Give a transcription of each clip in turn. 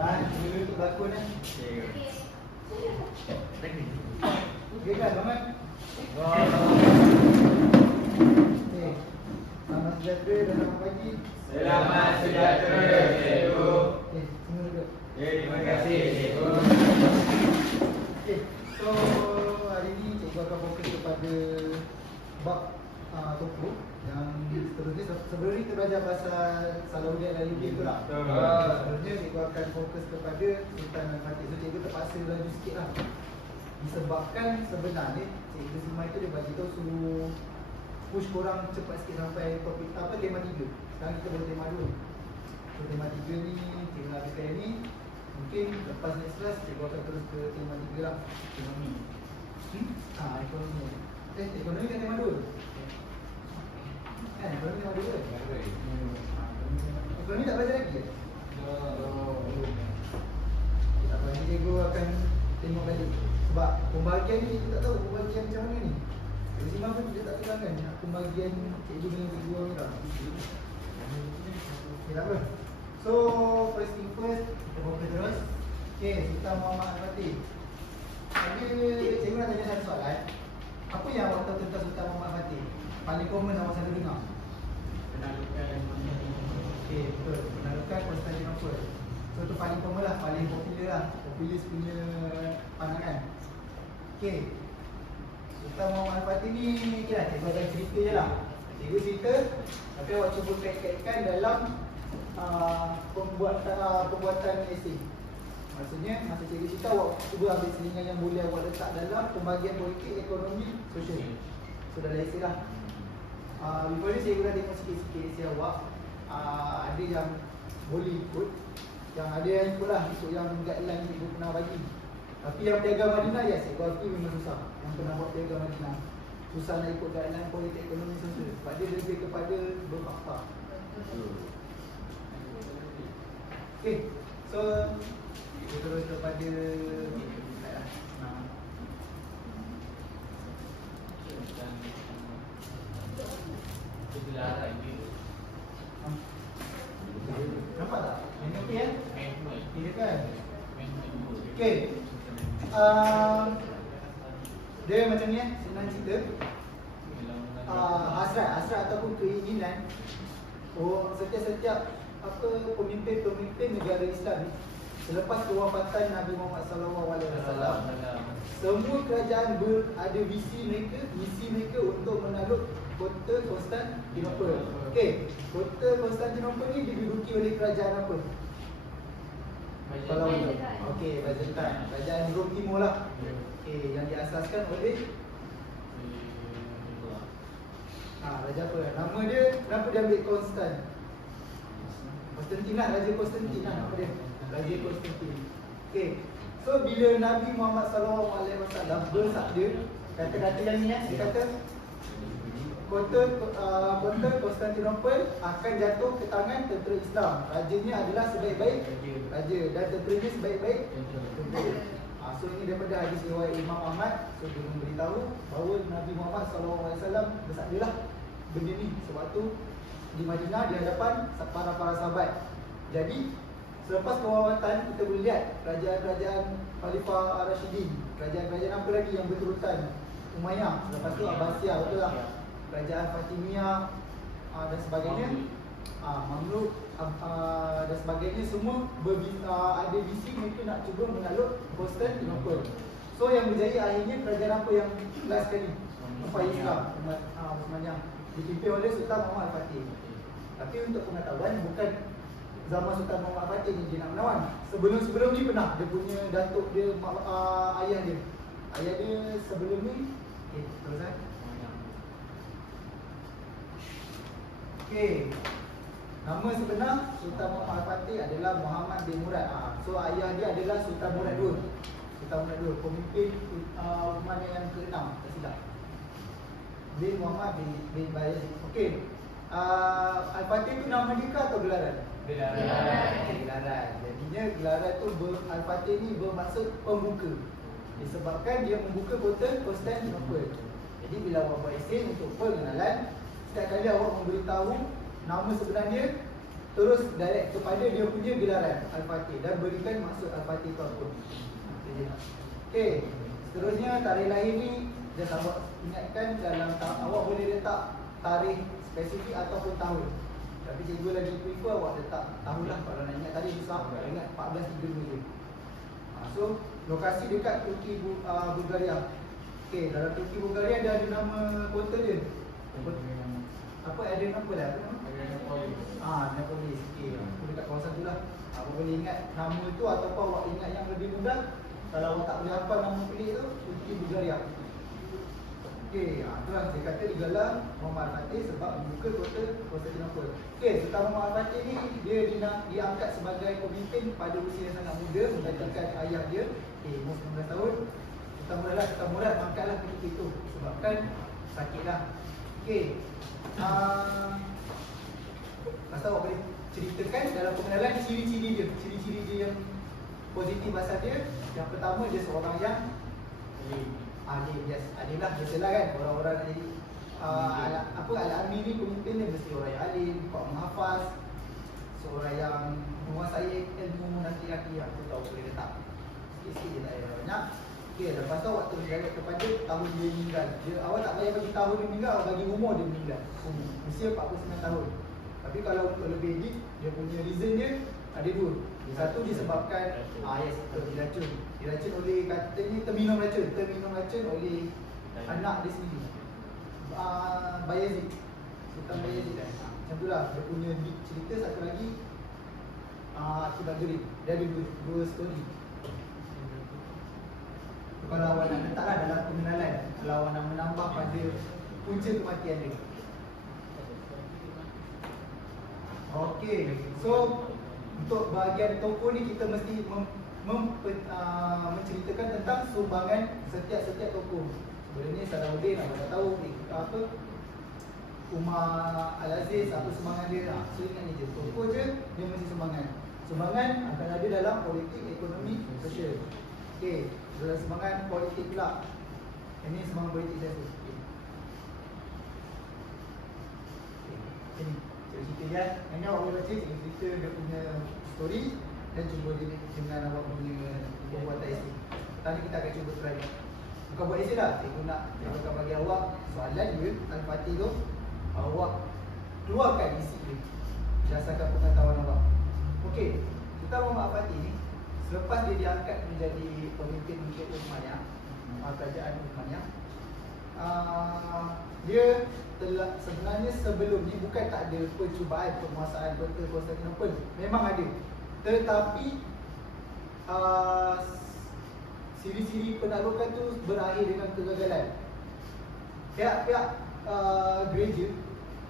Dan dulu untuk berlakon kan. Okey kan, Rahmat? Okey. Selamat sejahtera dan selamat pagi. Selamat sejahtera, Cikgu. Okey, semua duduk. Terima kasih, Cikgu. Okey, so hari ni cikgu akan fokus kepada bab toko yang seterusnya. Sebelum ni kita belajar pasal Salahuddin Ayyubi tu lah. Seterusnya cikgu akan fokus kepada Sultan Al-Fatih. So cikgu terpaksa laju sikit lah. Disebabkan sebenarnya cikgu Simai tu dia bagi tahu suruh push korang cepat sikit sampai topik tema 3. Sekarang kita baru tema 2. So tema 3 ni cikgu nak habiskan ni. Mungkin lepas next class cikgu akan terus ke tema 3 lah. Ekonomi. Ekonomi. Ekonomi kan tema 2. Kan ekonomi tema 2 kan? Ekonomi tak belajar lagi ke? Tak apa, ni cikgu akan tengok balik. Sebab pembahagian ni cikgu tak tahu pembahagian macam mana ni. Cikgu Simam pun dia tak pegang kan pembahagian cikgu dengan cikgu Amira. Okay, tak apa. So, first thing first, kita buka terus. Okay, Sultan Muhammad Al-Fatih. Ada cikgu nak tanya satu soalan. Apa yang awak tahu tentang Sultan Muhammad Al-Fatih? Paling common awak selalu dengar. Okay, betul. Penaklukan Konstantinopel. So, itu paling common lah, paling popular lah. Populis punya pandangan. Okay. Sultan Muhammad Al-Fatih ni, okay lah, cikgu akan cerita je lah. Cikgu cerita, tapi awak cuba kait-kaitkan dalam pembuatan esei. Maksudnya, masa cikgu cerita, awak cuba ambil selingan yang boleh awak letak dalam pembahagian politik, ekonomi, sosial. So, dah esei lah. Before ni cikgu dah tengok sikit-sikit esei awak. Ada yang boleh ikut, yang ada yang ikut lah, ikut yang guideline cikgu pernah bagi. Tapi yang Piagam Madinah, ya cikgu akui memang susah. Yang pernah buat Piagam Madinah susah nak ikut guideline politik, ekonomi, sosial. Sebab dia lebih kepada berfakta. Okay, so kita terus kepada nampak tak? Ini okey kan? Ini kan? Okey. Dia macam ni senang cerita. Hasrat ataupun keinginan setiap pemimpin negara Islam ni selepas kewafatan Nabi Muhammad SAW, semua kerajaan ada visi mereka untuk menakluk kota Konstantinopel. Okey, kota Konstantinopel ni diduduki oleh kerajaan apa? Kalau okey, Byzantine, kerajaan Rom Timur lah. Okey, yang diasaskan oleh raja apa? Nama dia, kenapa dia ambil Konstantin lah, Raja Konstantin lah nama dia. Raja Konstantin. Okey. So bila Nabi Muhammad SAW bersabda, kata-kata yang ni dia kata kota Konstantinopel akan jatuh ke tangan tentera Islam. Rajanya adalah sebaik-baik raja dan tenteranya sebaik-baik tentera. So ini daripada hadis riwayat Imam Ahmad. So dia memberitahu bahawa Nabi Muhammad SAW bersabdalah benda ni. Sebab tu di Madinah di hadapan para sahabat. Jadi selepas kewafatan kita boleh lihat kerajaan-kerajaan Khalifah Ar-Rashidin, kerajaan-kerajaan apa lagi yang berturutan, Umayyah, lepas tu Abbasiyah, betul lah, kerajaan Fatimiyah dan sebagainya, Mamluk dan sebagainya, semua ada visi mereka nak cuba menakluk Konstantinopel. So yang berjaya akhirnya kerajaan apa yang last sekali? Empayar Islam, Umayyah, dipimpin oleh Sultan Muhammad Al-Fatih. Tapi untuk pengetahuan, bukan zaman Sultan Muhammad Al-Fatih ni dia nak menawan. Sebelum ni pernah dia punya datuk dia, ayah dia. Ayah dia sebelum ni, terus Okey. Nama sebenar Sultan Muhammad Al-Fatih adalah Muhammad bin Murad. So ayah dia adalah Sultan Murad II. Sultan Murad II, pemimpin mana yang ke-6, tak silap. Bin Muhammad bin Bayezid. Okey. Al-Fatih tu nama dia ke atau gelaran? Gelaran. Jadinya gelaran tu Al-Fatih ni bermaksud pembuka. Disebabkan dia membuka kota Konstantinopel. Jadi bila awak buat esei untuk pengenalan, setiap kali awak memberitahu nama sebenar dia, terus direct kepada dia punya gelaran Al-Fatih dan berikan maksud Al-Fatih itu apa. Okey, seterusnya tarikh lahir ni just awak ingatkan dalam awak boleh letak tarikh spesifik ataupun tahun. Tapi cikgu lagi prefer awak letak tahun lah. Kalau nak ingat tarikh susah, kalau ingat 1432 je. So lokasi dekat Turki Bulgaria. Okey, dalam Turki Bulgaria dia ada nama kota dia. Apa ada nama lah? Apa nama? Neapolis. Okey, dekat kawasan tu lah. Awak boleh ingat nama tu ataupun awak ingat yang lebih mudah. Kalau awak tak boleh hafal nama pelik tu, Turki Bulgaria. Okey, itulah dia kata digelar Muhammad Al-Fatih sebab membuka kota Konstantinopel. Okey, Sultan Muhammad Al-Fatih ni dia diangkat sebagai pemimpin pada usia yang sangat muda menggantikan ayah dia. Okey, umur 19 tahun. Sultan Murad mangkatlah ketika itu sebabkan sakitlah. Okey. Pasal awak boleh ceritakan dalam pengenalan ciri-ciri dia yang positif pasal dia. Yang pertama dia seorang yang alim, yes, alim lah, biasalah kan orang-orang jadi Al-Amir ni pemimpin dia mesti orang yang alim, kuat menghafaz, seorang yang menguasai ilmu nanti akhir. Aku tahu boleh letak sikit-sikit je, tak payah banyak. Okey, lepas tu awak terus direct kepada tahun dia meninggal. Awak tak payah bagi tahun dia meninggal, awak bagi umur dia meninggal. Usia 49 tahun. Tapi kalau untuk lebih deep, dia punya reason dia ada dua. Satu disebabkan diracun oleh, katanya terminum racun oleh anak dia sendiri, Bayezid, Sultan Bayezid kan. Macam tu lah dia punya deep cerita. Satu lagi akibat gerik. Dia ada dua story. Kalau awak nak letaklah dalam pengenalan, kalau awak nak menambah pada punca kematian dia. Okey, so untuk bahagian tokoh ni kita mesti menceritakan tentang sumbangan setiap tokoh. Sebenarnya Salahuddin awak dah tahu apa, Umar Al-Aziz apa sumbangan dia. So ingat ni je, tokoh je dia mesti sumbangan. Sumbangan akan ada dalam politik, ekonomi, sosial. Okey, dalam sumbangan politik pula. Ini sumbangan politik saya tu. Ini cerita dia. Ini awak boleh baca cerita dia punya story dan cuba dia dengan awak punya perbuatan isi. Tadi kita akan cuba try. Bukan buat isi lah. Saya nak akan bagi awak soalan dia Al-Fatih tu. Awak keluarkan isi dia berdasarkan pengetahuan awak. Okey, kita Muhammad Al-Fatih ni selepas dia diangkat menjadi pemimpin untuk Umayyah, kerajaan Umayyah, dia telah sebenarnya sebelum ni bukan tak ada percubaan penguasaan kota Konstantinopel, memang ada, tetapi siri-siri penaklukan tu berakhir dengan kegagalan. Pihak-pihak gereja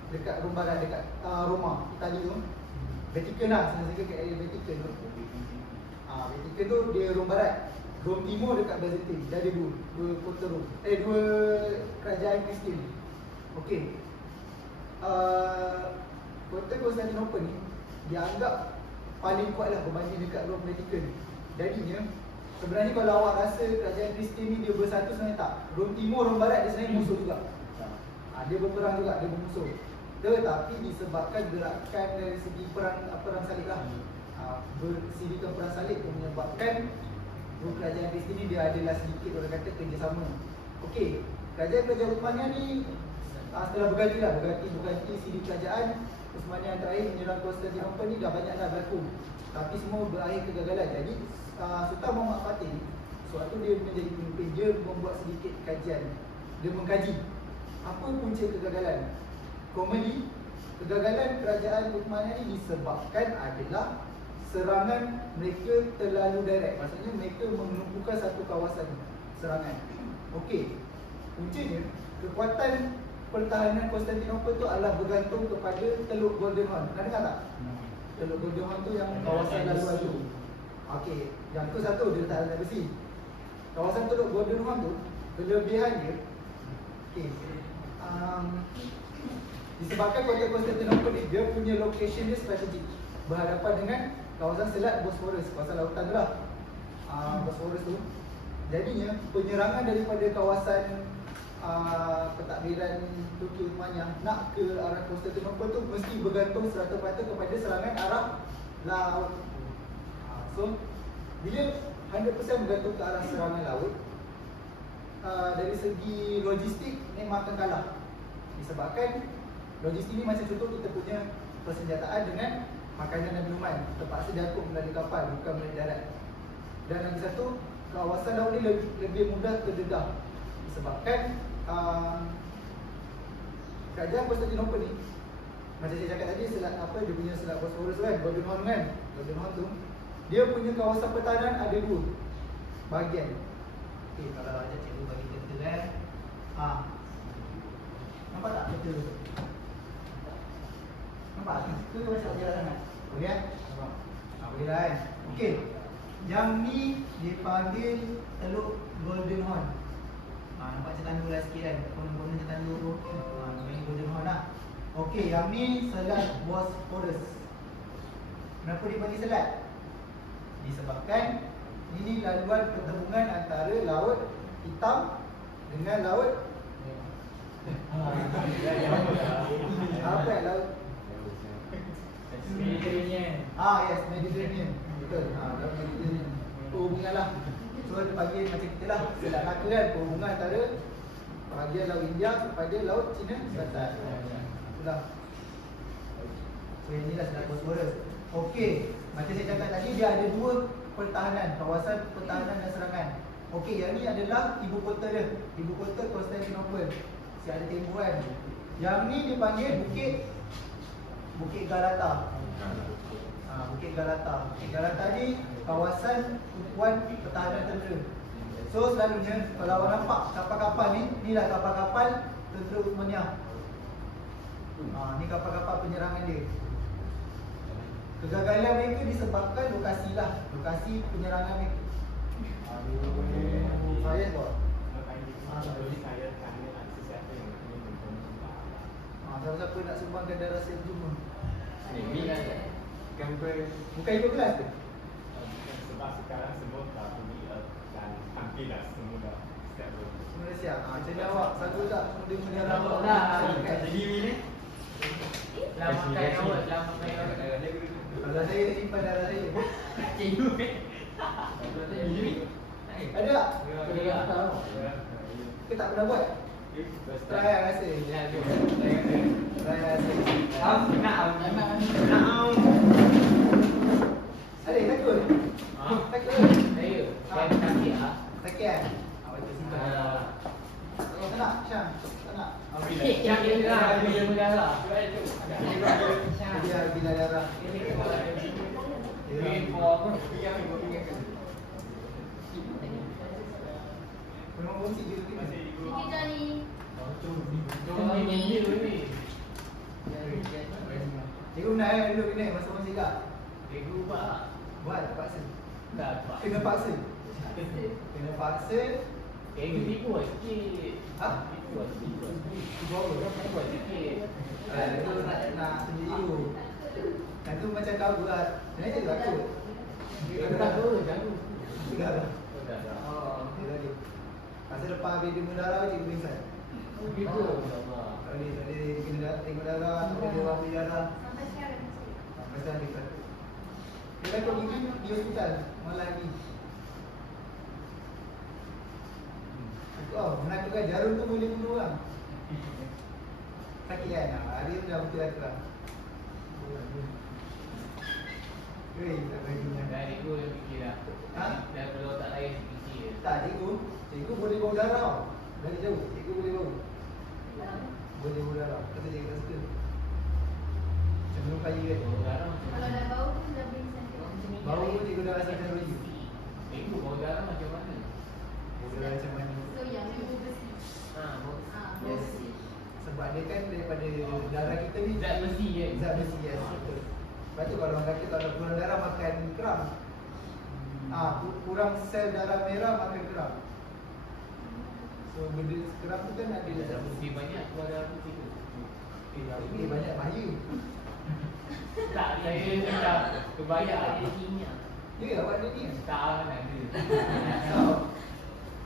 dekat Roma, dekat Roma, Itali tu, Vatikan lah, sengaja kat area Vatikan tu. Vatikan tu dia Rom Barat, Rom Timur dekat Byzantine. Dia ada dua kota Rom, dua kerajaan Kristian. Okey, kota Konstantinopel ni dianggap paling kuat lah berbanding dekat Rom Vatikan. Jadinya sebenarnya kalau awak rasa kerajaan Kristian ni dia bersatu, sebenarnya tak. Rom Timur, Rom Barat dia sebenarnya musuh juga. Dia berperang juga, dia bermusuh. Tetapi disebabkan gerakan dari segi perang salib lah, bersirikan perang salib yang menyebabkan dua kerajaan Kristian ni dia adalah sedikit orang kata kerjasama. Okey, kerajaan Uthmaniyah ni setelah berganti siri kerajaan Uthmaniyah yang terakhir menyerang Konstantinopel ni dah banyak dah berlaku, tapi semua berakhir kegagalan. Jadi Sultan Muhammad Al-Fatih sewaktu dia menjadi pemimpin, dia membuat sedikit kajian. Dia mengkaji apa punca kegagalan. Commonly, kegagalan kerajaan Uthmaniyah ni disebabkan adalah serangan mereka terlalu direct. Maksudnya mereka menumpukan satu kawasan serangan. Okey, puncanya kekuatan pertahanan Konstantinopel tu adalah bergantung kepada Teluk Golden Horn. Pernah dengar tak? Teluk Golden Horn tu yang kawasan lalu-lalu. Okey, yang tu satu dia letak dalam besi. Kawasan Teluk Golden Horn tu kelebihan dia, okey, disebabkan kota Konstantinopel ni dia punya location dia strategik berhadapan dengan kawasan selat Bosphorus, kawasan lautan tu lah, Bosphorus tu. Jadinya penyerangan daripada kawasan pentadbiran Turki Uthmaniyah nak ke arah Konstantinopel tu mesti bergantung 100% kepada serangan arah laut. So bila 100% bergantung ke arah serangan laut, dari segi logistik memang akan kalah. Disebabkan logistik ni macam contoh kita punya persenjataan dengan makanan dan minuman terpaksa diangkut melalui kapal bukan melalui darat. Dan lagi satu, kawasan laut ni lebih mudah terdedah disebabkan kerajaan Konstantinopel ni, macam saya cakap tadi, selat apa dia punya selat Bosphorus kan, Golden Horn kan. Golden Horn tu dia punya kawasan pertahanan ada dua bahagian. Okey, kalau ajak cikgu bagi peta kan. Nampak tak peta tu? Nampak? Tu macam tak jelas sangat. Boleh kan? Boleh lah kan? Okey. Yang ni dipanggil Teluk Golden Horn. Nampak macam tandur lah sikit kan? Konon-konon macam tandur tu. Namanya Golden Horn lah. Okey, yang ni Selat Bosphorus. Kenapa dipanggil selat? Disebabkan ini laluan pertemuan antara Laut Hitam dengan Laut apa laut? Mediterranean. Yes, Mediterranean. Betul. Laut Mediterranean. Perhubungan lah. So dia panggil macam kita lah, Selat Malaka kan, perhubungan antara bahagian Laut India kepada Laut Cina Selatan. Itulah. So inilah Selat Bosphorus. Okey, macam saya cakap tadi, dia ada dua pertahanan, kawasan pertahanan dan serangan. Okey, yang ni adalah ibu kota dia, ibu kota Konstantinopel. Si ada tembok kan. Yang ni dipanggil Bukit Galata. Bukit Galata. Bukit Galata ni kawasan tumpuan pertahanan tentera. So selalunya kalau awak nampak kapal-kapal ni, inilah kapal-kapal tentera Uthmaniyah. Ni kapal-kapal penyerangan dia. Kegagalan mereka disebabkan lokasi lah, lokasi penyerangan mereka. Saya buat. Siapa-siapa nak sumbangkan darah saya berjumpa? Bukan ikut kelas ke? Sebab sekarang semua dah pergi dan hampir dah semua dah siap. Semua dah siap? Macam ni awak, sanggup tak muda-muda awak? Jadi ni Selamatkan awak. Kalau saya simpan darah saya. Ada tak? Ke tak pernah buat? Try lah rasa. Try lah rasa. Adik takut? Takut ke? Sakit kan? Awak tu simpan. Tak nak? Syam? Tak nak? Dia bila darah. Memang bongsi je tu. Sikit Johnny. Cikgu nak dulu kena masa orang cakap. Buat paksa. Kena paksa. Kena paksa. Itu nak sendiri dulu. Kan tu macam kau buat. Sebenarnya dia takut. Sudah dah. Masa lepas habis dia mendarah, cikgu pingsan. Kalau dia kena tengok darah, sampai dia orang beli darah. Sampai sekarang. Sampai sekarang dia takut. Dia takut gigi di hospital, malah lagi. Menakutkan jarum tu boleh bunuh orang. Sakit kan? Hari tu dah betul lah tu lah. Tak bagi tak, cikgu boleh bawa darah. Dari jauh, cikgu boleh bawa. Boleh bawa darah. Kata cikgu tak suka. Macam minum kayu kan? Kalau dah bau tu dah boleh sentuh. Bau tu cikgu dah rasakan lagi. Bawa darah macam mana? Bawa darah macam mana? So yang ibu besi. Yes. Sebab dia kan daripada darah kita ni Zat besi je. Zat besi, yes, betul. Lepas tu kalau orang kata kalau kurang darah makan keram. Kurang sel darah merah makan keram. So benda keram tu kan ada Zat besi banyak keluar darah putih tu. banyak bahaya. Tak, saya dah kebayang. Ya, awak ada ni. Tak ada. So,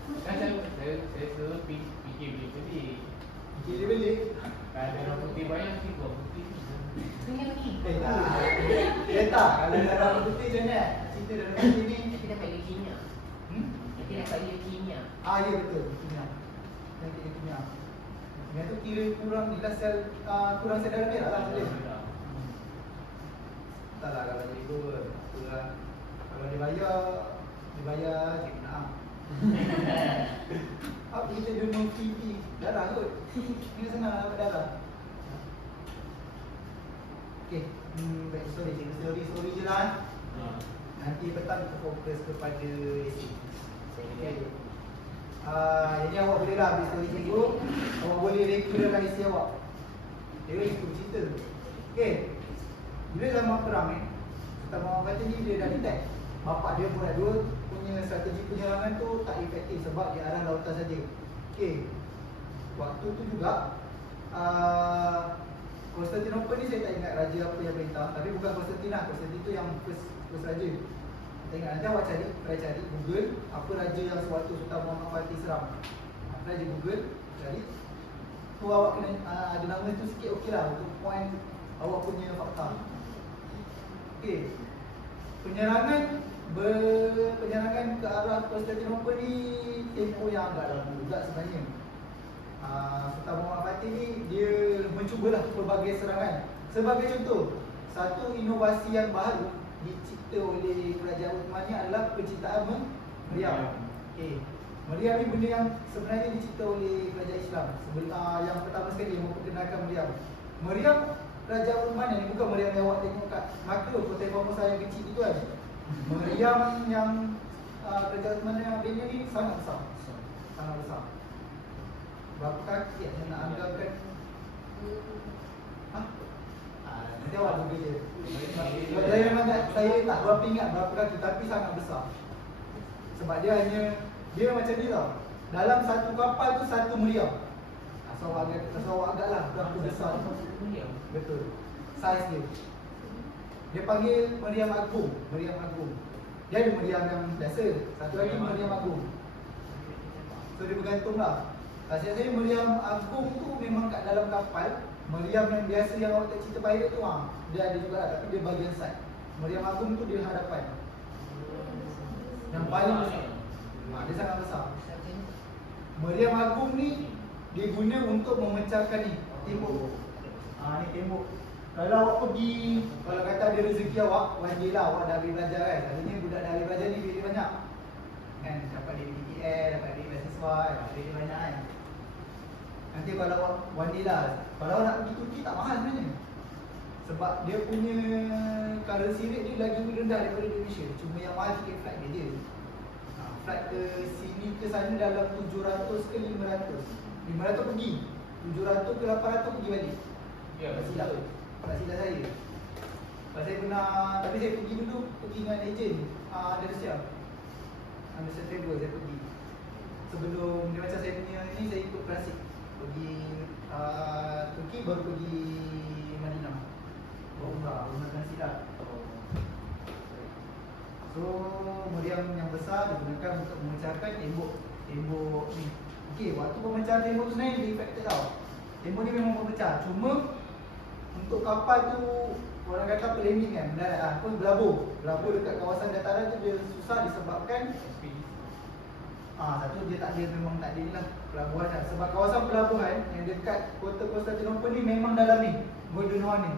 Kan saya selalu pergi fikir beli beli. Fikir dia beli. Kalau ada orang putih banyak sih buat putih. Tengah ni. Tak. Tak. Kalau darah putih macam mana? Cerita darah putih ni. Nanti dapat leukemia. Nanti dapat leukemia. Ya betul. Leukemia. Nanti leukemia. Leukemia tu kira kurang ni lah sel, kurang sel darah merah lah boleh. Tak lah kalau jadi gol. Itulah. Kalau dibayar cik nak. Apa kita donor TV darah kot. Ini senang nak dapat darah. Okey, back story je lah. Nanti petang kita fokus kepada isi. Okey. Ini awak boleh lah habis story cikgu. Awak boleh rekodkan isi awak. Dia ikut cerita. Okey. Bila zaman perang Sultan Muhammad Fatih ni dia dah detect bapak dia pun dua punya strategi penyerangan tu tak efektif sebab dia arah lautan saja. Okey. Waktu tu juga Konstantinopel ni saya tak ingat raja apa yang perintah, tapi bukan Konstantin tu yang first raja. Kita ingat nanti awak try cari Google apa raja yang sewaktu Sultan Muhammad Fatih serang. Try je Google, cari. Tu awak kena ada nama tu sikit okeylah untuk point awak punya fakta. Okey. Penyerangan ke arah Konstantinopel ni tempoh yang agak lama juga sebenarnya. Sultan Muhammad Fatih ni dia mencubalah pelbagai serangan. Sebagai contoh, satu inovasi yang baru dicipta oleh Kerajaan Uthmania adalah penciptaan meriam. Okey. Meriam ni benda yang sebenarnya dicipta oleh Kerajaan Islam. Yang pertama sekali memperkenalkan meriam. Meriam Kerajaan Uthmania ni bukan meriam yang awak tengok kat makro Hotel Formosa yang kecil itu kan. Meriam yang Kerajaan Uthmania ambilnya ni sangat besar. Sangat besar. Berapa kaki yang nak anggarkan? Nanti awak Google je. Saya memang saya tak berapa ingat berapa kaki, tapi sangat besar. Sebab dia macam ni tau. Dalam satu kapal tu satu meriam. So awak agak lah berapa besar. Betul. Saiz dia. Dia panggil meriam agung. Dia ada meriam yang biasa, satu lagi meriam agung. So dia bergantung lah. Saya meriam agung tu memang kat dalam kapal. Meriam yang biasa yang awak tak cerita pirate tu dia ada juga lah, tapi dia bahagian side. Meriam agung tu dia hadapan. Yang paling besar. Dia sangat besar. Meriam agung ni dia guna untuk memecahkan ni tembok. Ni tembok. Kalau awak pergi, kalau kata ada rezeki awak, wajib lah awak dah habis belajar kan. Selalunya budak dah habis belajar ni duit dia banyak. Kan dapat duit DTL, dapat duit beasiswa, dapat duit dia banyak kan. Nanti kalau awak one day lah, kalau awak nak pergi Turki tak mahal sebenarnya. Sebab dia punya currency rate dia lagi rendah daripada Indonesia. Cuma yang mahal tiket flight dia je. Flight ke sini ke sana dalam 700 ke 500. 500 pergi, 700 ke 800 pergi balik. Ya, Tak silap saya. Saya pernah, tapi saya pergi dulu, pergi dengan ejen ada Rusia. Under Travel saya pergi. Sebelum dia macam saya punya ni, saya ikut transit. Pergi Turki baru pergi Madinah. Umrah transit lah. So meriam yang besar digunakan untuk memecahkan tembok ni. Okey, waktu pemecahan tembok tu sebenarnya dia affected tau. Tembok ni memang berpecah. Cuma untuk kapal tu orang kata landing kan, mendarat berlabur dekat kawasan dataran tu dia susah disebabkan satu dia memang tak ada ni lah pelabuhan lah. Sebab kawasan pelabuhan yang dekat kota Konstantinopel ni memang dalam ni Gondwana ni.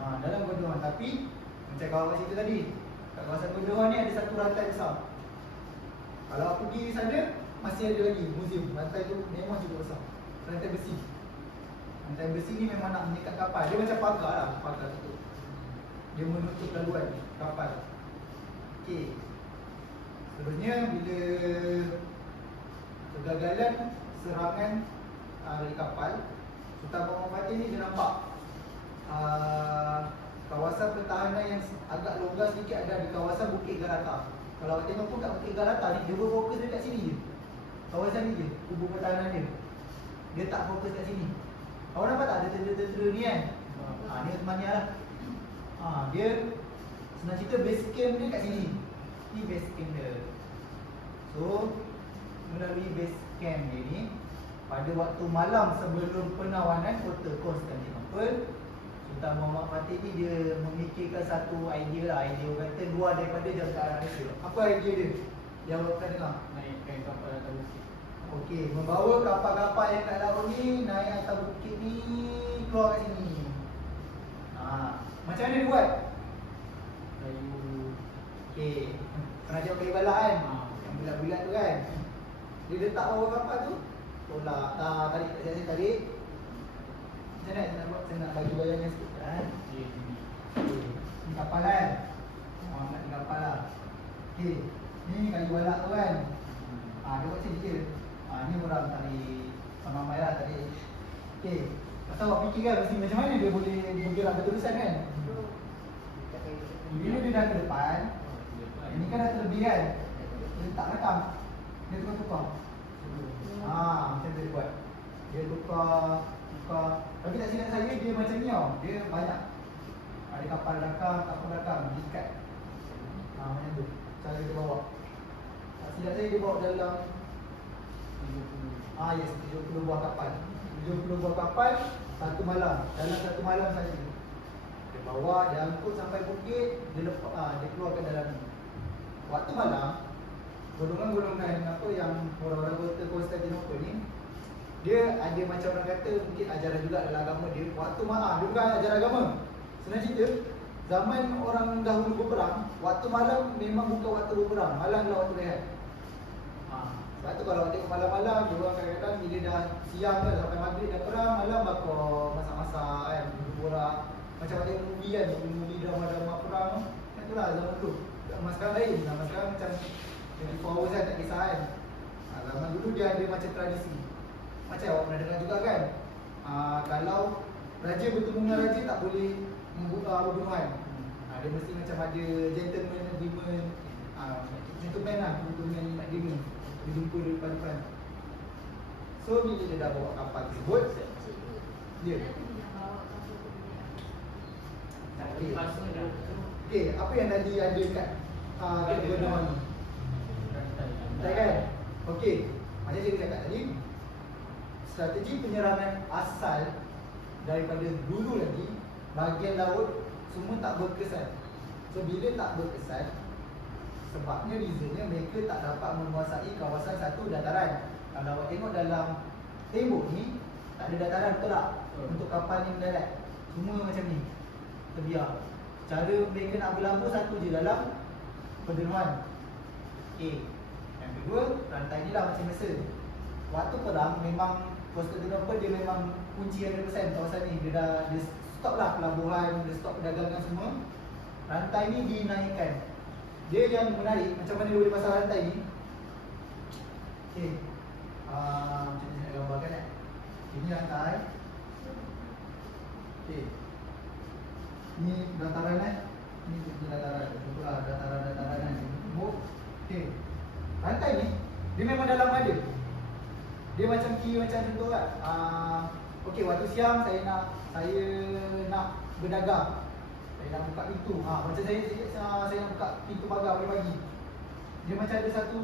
Dalam Gondwana, tapi macam kawan cerita tadi, kat kawasan Gondwana ni ada satu rantai besar. Kalau aku pergi sana masih ada lagi museum. Rantai tu memang cukup besar. Rantai besi. Rantai besi ni memang nak menyekat kapal. Dia macam pagar lah, pagar tu. Dia menutup laluan kapal. Okey. Seterusnya bila kegagalan serangan dari kapal, Sultan Muhammad Fatih ni dia nampak kawasan pertahanan yang agak longgar sedikit ada di kawasan Bukit Galata. Kalau awak tengok pun kat Bukit Galata ni, dia berfokus dekat sini je. Kawasan ni je, kubu pertahanan dia. Dia tak fokus kat sini. Awak nampak tak ada tentera-tentera ni kan? Ni Uthmania lah. Dia senang cerita base camp dia kat sini. Ni base camp dia. So melalui base camp dia ni, pada waktu malam sebelum perlawanan kota Konstantinopel, Sultan Muhammad Fatih ni dia memikirkan satu idea lah. Idea orang kata luar daripada jangkaan Malaysia. Apa idea dia? Yang awak pernah dengar? Naikkan kapal atas bukit. Okey, membawa kapal-kapal yang kat laut ni naik atas bukit ni, keluar kat sini. Macam mana dia buat? Kayu. Okey, pernah tengok kali balak kan? Yang bulat-bulat tu kan? Dia letak bawah kapal tu, tolak, tarik, saya tarik. Macam mana saya nak buat? Saya nak bagi bayangan sikit kan? Okey. Okey, ni kapal kan? Nak ni kapal lah. Okey, ni kayu balak tu kan? Dia buat macam ni je. Ni orang tarik ramai lah tarik. Okey, pasal awak fikir kan mesti macam mana dia boleh bergerak berterusan kan? Bila dia dah ke depan, ini kan dah terlebih kan? Dia letak belakang. Dia tukar-tukar. Macam tu dia buat. Dia tukar. Tapi tak silap saya dia macam ni tau. Dia banyak. Ada kapal belakang, diikat. Macam tu. Cara dia bawa. Tak silap saya dia bawa dalam 70 buah kapal. 70 buah kapal satu malam. Dalam satu malam saja. Dia bawa, dia angkut sampai bukit, dia lepas, dia keluarkan dalam ni. Waktu malam, golongan-golongan apa yang orang-orang kota Konstantinopel ni, dia ada macam orang kata mungkin ajaran juga dalam agama dia. Waktu malam, dia bukan ajaran agama. Senang cerita, zaman orang dahulu berperang, waktu malam memang bukan waktu berperang, malam lah waktu rehat. Sebab tu kalau tengok malam-malam, dia orang kadang-kadang bila dah siang kan, sampai maghrib dah perang, malam bakar, masak-masak kan, borak. Macam tengok movie kan, movie drama-drama perang. Kan itulah zaman dulu. Zaman sekarang lain, zaman sekarang macam 24 hours kan, tak kisah kan. Zaman dulu dia ada macam tradisi. Macam awak pernah dengar juga kan, kalau raja bertemu dengan raja tak boleh membuka hubungan. Dia mesti macam ada gentleman agreement. Gentleman lah, gentleman agreement. Dia jumpa di depan-depan. So bila dia dah bawa kapal tersebut, dia Okey, apa yang tadi ada kat benda ni? Tak kan? Okey, macam saya cakap tadi, strategi penyerangan asal daripada dulu lagi, bahagian laut semua tak berkesan. So bila tak berkesan, sebabnya reasonnya mereka tak dapat menguasai kawasan satu dataran. Kalau awak tengok dalam tembok ni, tak ada dataran, betul tak? Untuk kapal ni mendarat, semua macam ni, terbiar. Cara mereka nak berlabuh satu je, dalam perderuan. Okey. Yang kedua, rantai ni lah macam biasa. Waktu perang memang Konstantinopel dia memang kunci 100% kawasan ni. Dia stop lah pelabuhan, dia stop perdagangan semua. Rantai ni dinaikkan. Dia yang menarik, macam mana dia boleh pasang rantai ni. Okey. Macam ni saya nak gambarkan kan. Ini rantai. Okey. Ni dataran kan. Ni dataran. Itulah dataran-dataran kan. Okey. Rantai ni dia memang dalam ada. Dia macam kira macam contoh kan. Okey, waktu siang saya nak berdagang. Saya nak buka pintu. Macam saya nak buka pintu pagar pagi-pagi. Dia macam ada satu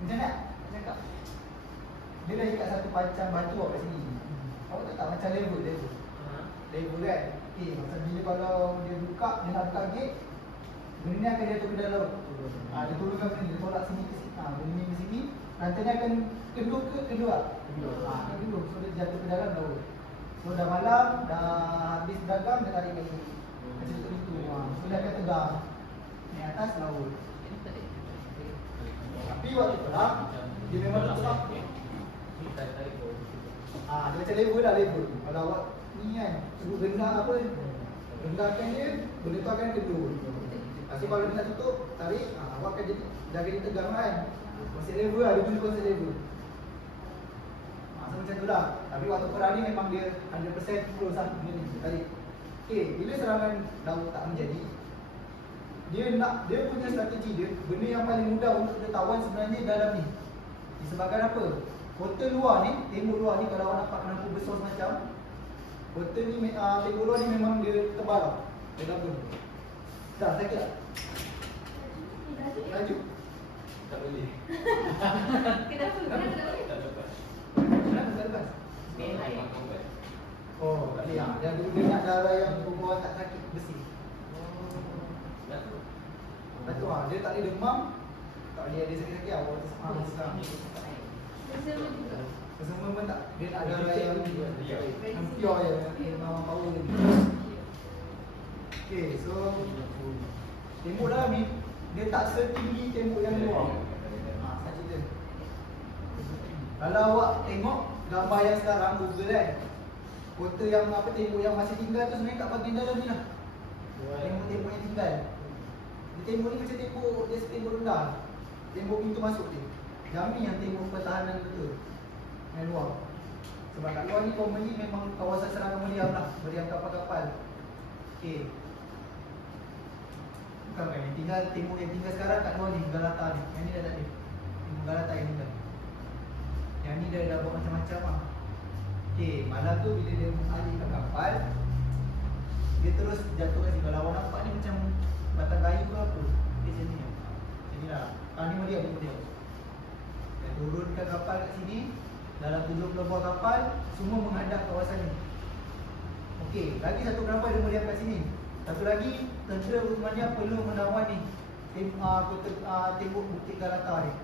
macam mana? Macam cakap. Dia dah ikat satu pancang batu kat sini. Awak tahu tak macam level Level kan? Okey, masa bila kalau dia buka, dia nak buka gate, benda ni akan jatuh ke dalam. Dia turunkan benda ni, dia tolak sini ke sini. Benda ni ke sini, rantai ni akan kenduk ke kedua. Kenduk. So dia jatuh ke dalam laut. So dah malam, dah habis dagang, dia tarik lagi. Macam itu. So dia akan tegang. Ni atas laut. Tapi waktu perang, dia memang tetap. Dia macam level lah, level. Kalau awak ni kan, sebut rendah apa, rendahkan dia, benda tu akan kedua. So kalau dia nak tutup, tarik, awak akan jaga dia tegang kan. Konsep level lah, dia guna konsep level. So macam tu lah. Tapi waktu perang ni memang dia 100% close lah benda ni, tarik. Okay, bila serangan laut tak menjadi, dia punya strategi dia, benda yang paling mudah untuk dia tawan sebenarnya dalam ni. Disebabkan apa? Kota luar ni, tembok luar ni, kalau awak nampak lampu besar semacam, kota ni, tembok luar ni memang dia tebal tau. Dia gabung. Dah, saya kira. Laju. Tak boleh. Kenapa? Kenapa tak boleh? Tak dapat. Kenapa tak lepas? Behai. Oh, tak boleh lah. Yang dia nak darah yang berbuah tak sakit, bersih. Lepas tu dia tak boleh demam, tak boleh ada sakit-sakit lah. Waktu sekarang. Selesema juga. Kesemua pun tak, dia nak darah yang pure je, memang power lagi. Okay, so tembok dalam ni, dia tak setinggi tembok yang luar. Saja je. Kalau awak tengok gambar yang sekarang Google kan, kota yang apa, tembok yang masih tinggal tu sebenarnya kat bahagian dalam ni lah. Tembok-tembok yang tinggal. Dia tembok ni macam tembok, dia tembok rendah. Tembok pintu masuk dia. Yang ni yang tembok pertahanan betul. Yang luar. Sebab kat luar ni commonly memang kawasan serangan meriam lah, meriam kapal-kapal. Okay. Bukan kan, yang tinggal, tembok yang tinggal sekarang kat luar ni, Galata ni. Yang ni dah tak ada. Tembok Galata yang tinggal. Yang ni dah buat macam-macam lah. Okay, malam tu bila dia mengalihkan kapal, dia terus jatuh kat sini. Kalau awak nampak ni macam batang kayu ke apa, dia macam ni. Macam ni lah. Ni meriam, ni meriam. Dia turunkan kapal kat sini. Dalam 70 buah kapal, semua menghadap kawasan ni. Okey, lagi satu kenapa dia meriam kat sini. Satu lagi, tentera Uthmaniyah perlu menawan ni tembok Bukit Galata ni.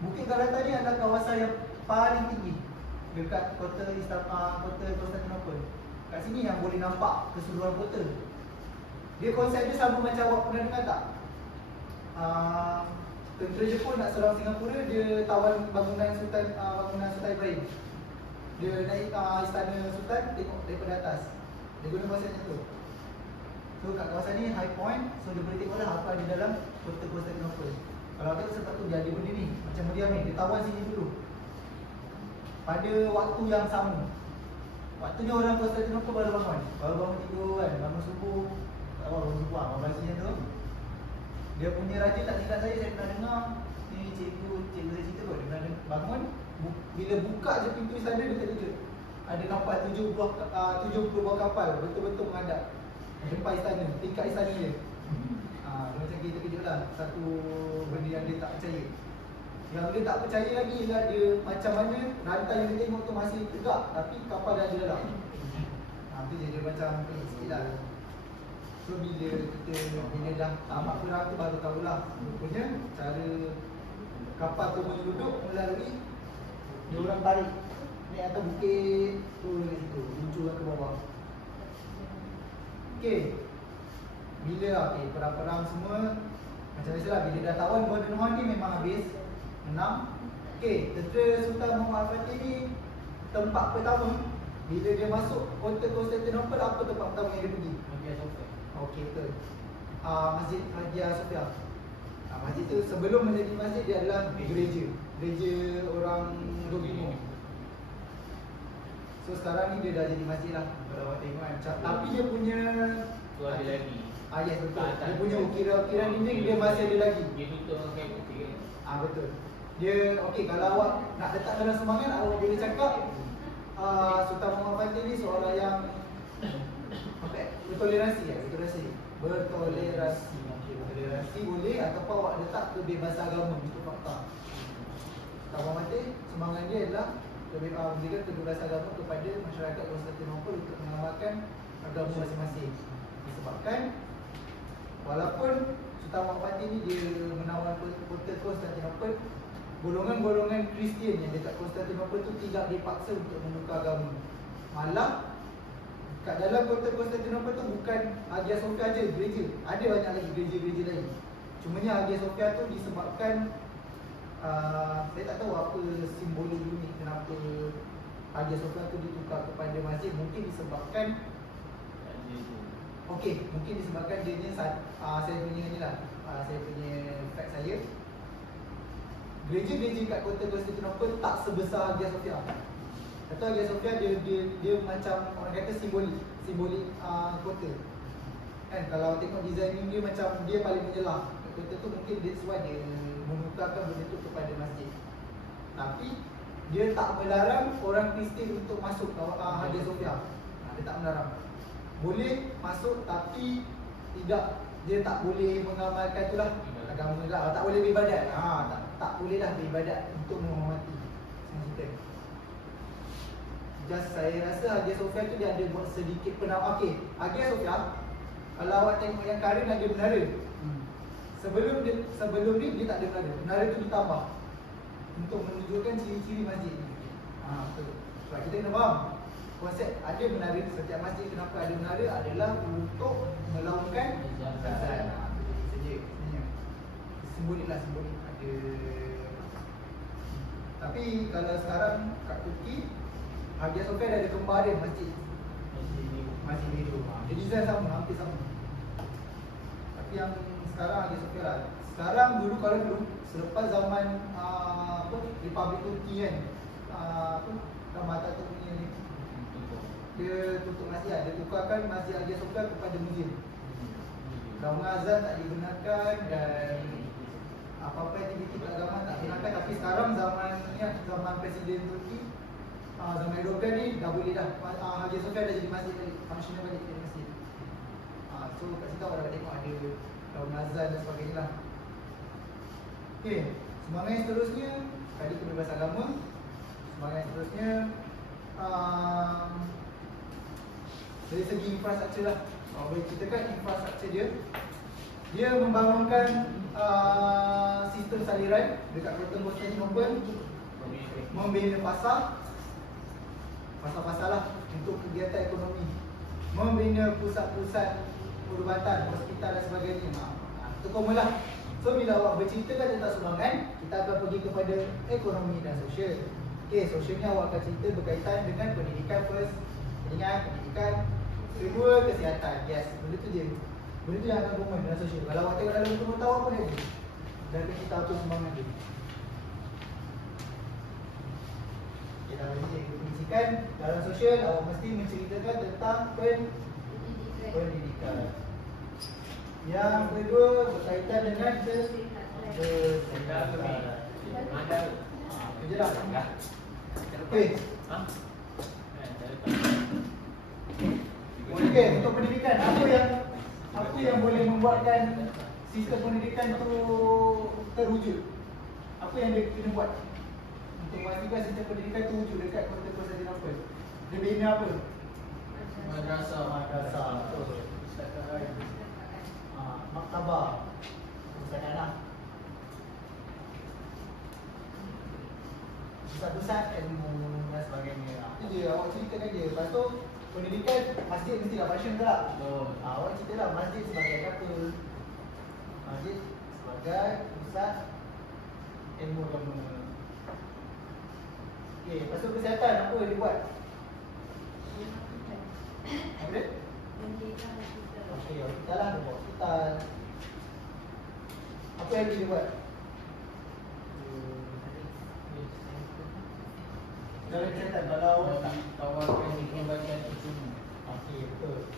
Bukit Galata ni adalah kawasan yang paling tinggi dekat kota Konstantinopel. Kat sini yang boleh nampak keseluruhan kota. Dia konsep dia sama macam awak pernah dengar tak? Tentera Jepun nak serang Singapura, dia tawan bangunan Sultan Ibrahim. Dia naik istana Sultan, tengok daripada atas. Dia guna konsep macam tu. So kat kawasan ni high point, so dia boleh tengoklah apa ada dalam kota Konstantinopel. Kalau tak sebab tu dia ada benda ni, macam meriam ni, dia tawan sini dulu. Pada waktu yang sama. Waktu ni orang Konstantinopel baru bangun tidur kan, bangun subuh. Tak tahu bangun subuh, bangun pagi macam tu. Dia punya raja tak silap saya pernah dengar. Ni cikgu saya cerita kot, dia pernah bangun. Bila buka je pintu istana, dia terkejut. Ada kapal 70 buah kapal betul-betul menghadap depan istana, tingkat istana dia. Dia macam kita terkejut lah. Satu benda yang dia tak percaya. Yang dia tak percaya lagi ialah dia macam mana rantai yang dia tengok tu masih tegak, tapi kapal dah ada dalam. Tu dia macam pelik sikit lah. So bila dah tamat perang tu baru tahulah rupanya cara kapal tu menyelundup melalui dia orang tarik naik atas bukit turun ke situ, luncurkan ke bawah. Okey. Bila perang-perang semua macam biasalah, bila dah tawan Golden Horn ni memang habis menang. Okey, tentera Sultan Muhammad Al-Fatih ni tempat pertama bila dia masuk kota Konstantinopel, apa tempat pertama yang dia pergi? Okey, betul. Masjid Hagia Sophia. Masjid tu sebelum menjadi masjid dia adalah gereja orang Domino. So sekarang ni dia dah jadi masjid lah. Kalau awak tengok kan. Tapi dia punya Tu ada lagi. yes, betul. Dia punya ukiran-ukiran dinding dia masih ada lagi. Dia tutup dengan kain putih kan? Betul. Dia okey, kalau awak nak letak dalam semangat, awak boleh cakap Sultan Muhammad Fatih ni seorang yang bertoleransi. Bertoleransi boleh, ataupun awak letak kebebasan agama, itu fakta. Sultan Muhammad Fatih semangat dia adalah memberikan kebebasan agama kepada masyarakat Konstantinopel untuk mengamalkan agama masing-masing. Disebabkan walaupun Sultan Muhammad Fatih ni dia menawan kota Konstantinopel, golongan-golongan Kristian yang dekat Konstantinopel tu tidak dipaksa untuk menukar agama. Malah kat dalam kota Konstantinopel tu bukan Hagia Sophia je gereja, ada banyak lagi gereja-gereja lain. Cumanya Hagia Sophia tu disebabkan saya tak tahu apa simbolik unik kenapa Hagia Sophia tu ditukar kepada masjid. Mungkin disebabkan mungkin disebabkan dia ni saya punya ni lah, saya punya fact saya. Gereja-gereja kat kota Konstantinopel tak sebesar Hagia Sophia. Atau Hagia Sophia dia macam orang kata simbolik kota. Kan kalau tengok design dia macam dia paling menjelah. Kota tu mungkin that's why dia menukarkan benda tu kepada masjid. Tapi dia tak melarang orang Kristian untuk masuk Hagia Sophia. Dia tak melarang. Boleh masuk tapi dia tak boleh mengamalkan itulah agama lah. Tak boleh beribadat. Tak. tak bolehlah beribadat untuk menghormati semua kita. Just saya rasa Hagia Sophia tu dia ada buat sedikit penawar. Okey, Hagia Sophia kalau awak tengok yang current ada menara. Sebelum ni dia tak ada menara. Menara tu ditambah untuk menunjukkan ciri-ciri masjid ni. Betul. Sebab kita kena faham konsep ada menara, setiap masjid kenapa ada menara adalah untuk melaungkan azan. Saja sebenarnya. Simbolik lah, simbolik ada. Tapi kalau sekarang kat Turki Hagia Sophia dah ada kembar dia masjid. Masjid biru. Dia design sama, hampir sama. Tapi yang sekarang Hagia Sophia lah. Sekarang dulu kalau dulu selepas zaman Republik Turki kan, nama Atatürk ni dia tutup masjid, dia tukarkan Masjid Hagia Sophia kepada muzium. Gaung azan tak dibenarkan dan apa-apa aktiviti keagamaan tak dibenarkan. Tapi sekarang zaman Presiden Turki, zaman Erdogan ni dah boleh dah. Hagia Sophia dah jadi masjid balik, functional balik jadi masjid. So kat situ awak dapat tengok ada gaung azan dan sebagainya lah. Okay, semangat yang seterusnya tadi kebebasan agama. Semangat yang seterusnya dari segi infrastruktur lah. Boleh ceritakan infrastruktur dia membangunkan sistem saliran dekat Konstantinopel, membina pasar-pasar lah untuk kegiatan ekonomi, membina pusat-pusat perubatan, hospital dan sebagainya. Itu common lah. So bila awak berceritakan tentang sumbangan, kita akan pergi kepada ekonomi dan sosial. Okay, sosialnya awak akan cerita berkaitan dengan pendidikan first. Ingat, pendidikan. Kedua, kesihatan. Yes, benda tu je. Benda tu yang akan common dalam sosial. Kalau awak tengok dalam buku tahu apa dia? Dan kita tahu sumbangan dia. Okay, dalam pendidikan, dalam sosial, awak mesti menceritakan tentang pendidikan. Yang kedua berkaitan dengan kesehatan. Itu je lah. Okey. Okey, untuk pendidikan, apa yang boleh membuatkan sistem pendidikan tu terwujud? Apa yang dia kena buat untuk memastikan sistem pendidikan tu wujud dekat kota Konstantinopel? Dia bina apa? Madrasah. Betul. Maktabah, pusat lah. Pusat-pusat ilmu dan sebagainya. Itu je, awak ceritakan je. Lepas tu, pendidikan masjid mesti dah function ke tak? Awak ceritalah masjid sebagai apa? Masjid sebagai pusat ilmu agama. Okey, lepas tu kesihatan apa dia buat? Apa dia? Okey, hospital lah, dia buat hospital. Apa yang dia buat? Dalam kesihatan, kalau awak tak tawarkan perubatan cuma. Okey, betul.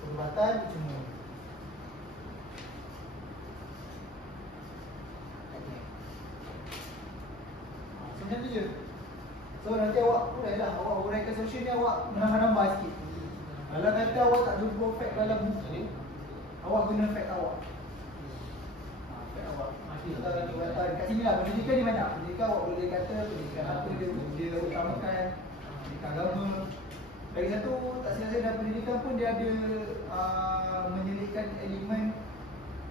Perubatan cuma. Macam tu je. So nanti awak uraikan lah, awak uraikan sosial ni awak menambah-nambah sikit. Kalau kata awak tak jumpa fact dalam buku ni, awak guna fact awak. Fact awak. Kat sini lah, pendidikan di mana? Pendidikan awak boleh kata pendidikan apa dia utamakan, pendidikan agama. Lagi satu, tak silap-silap dalam pendidikan pun dia ada menyelitkan elemen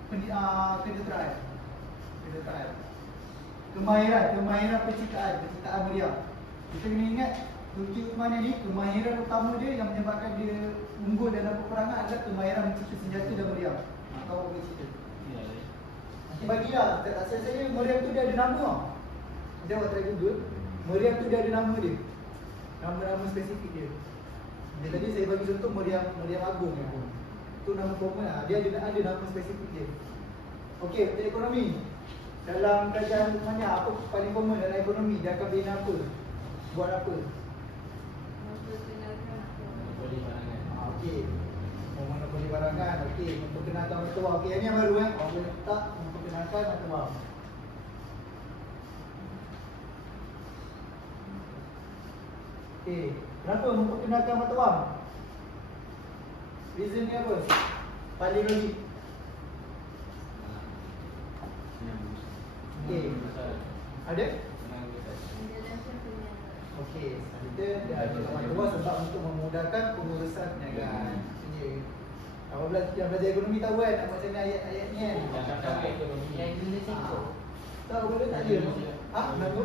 kejuruteraan. Kemahiran penciptaan meriam. Kita kena ingat Turki Uthmania ni kemahiran utama dia yang menyebabkan dia unggul dalam peperangan adalah kemahiran mencipta senjata dan meriam. Kau boleh cerita. Nanti bagilah, tak saya meriam tu dia ada nama tau. Dia awak try Google, meriam tu dia ada nama dia. Nama-nama spesifik dia. Tadi saya bagi contoh meriam agung. Tu nama common lah. Dia ada nama spesifik dia. Okey, untuk ekonomi. Dalam kerajaan Uthmania, apa paling common dalam ekonomi? Dia akan bina apa? Buat apa? Monopoli barangan. Okey. Monopoli barangan. Okey, memperkenalkan mata wang. Okey, yang ni yang baru kan? Orang boleh letak memperkenalkan mata wang. Okey, kenapa memperkenalkan mata wang? Reason ni apa? Paling logik. Okey. Ada? Adalah siapa yang Okey, kita ada lawan luar sebab untuk memudahkan pengurusan perniagaan. Ini kalau yang belajar ekonomi tahu kan nak macam mana ayat-ayat ni kan. Yang cakap ekonomi. Yang Indonesia tu. Tahu benda tak ada. Kenapa?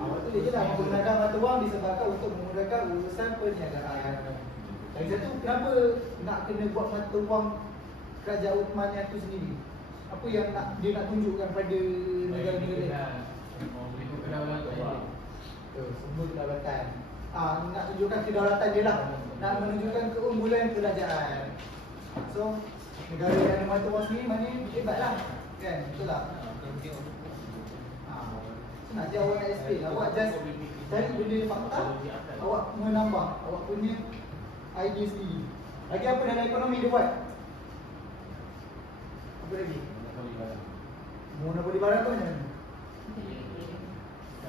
Awak tulis je lah menggunakan mata wang disebabkan untuk memudahkan urusan perniagaan. Lagi satu, kenapa nak kena buat mata wang kerajaan Uthmaniyah tu sendiri? Apa yang dia nak tunjukkan pada negara-negara lain? Sumber kedaulatan. Nak tunjukkan kedaulatan dia lah. Nak menunjukkan keunggulan kerajaan. So, negara yang ada mata wang sendiri maknanya hebat lah. Kan? Betul tak? Nak je awak nak explain. Awak just cari benda fakta. Awak menambah awak punya idea sendiri. Lagi apa dalam ekonomi dia buat? Apa lagi? Monopoli barang tu macam mana?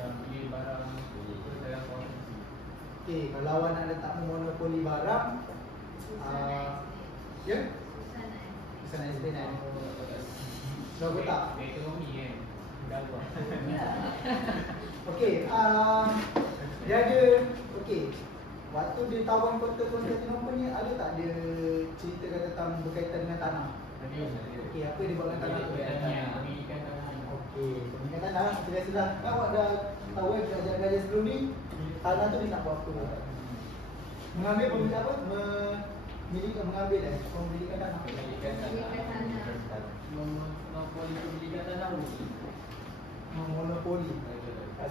Beli barang dalam konsumsi. Okey, kalau awak nak letak monopoli barang, ya? Susah nak explain kan? Tahu ke tak? Ekonomi kan. Dah buat. Okey, dia ada, okey, waktu dia tawan kota Konstantinopel ni ada tak dia ceritakan tentang berkaitan dengan tanah? Okey, apa dia buat dengan tanah tu? Pemilikan tanah. Okey, pemilikan tanah, biasalah. Kan awak dah tahu kan kerajaan-kerajaan sebelum ni, tanah tu dia nak buat apa? Mengambil pemilik apa? Mengambil pemilikan tanah. Pemilikan tanah. Monopoli pemilikan tanah. Monopoli.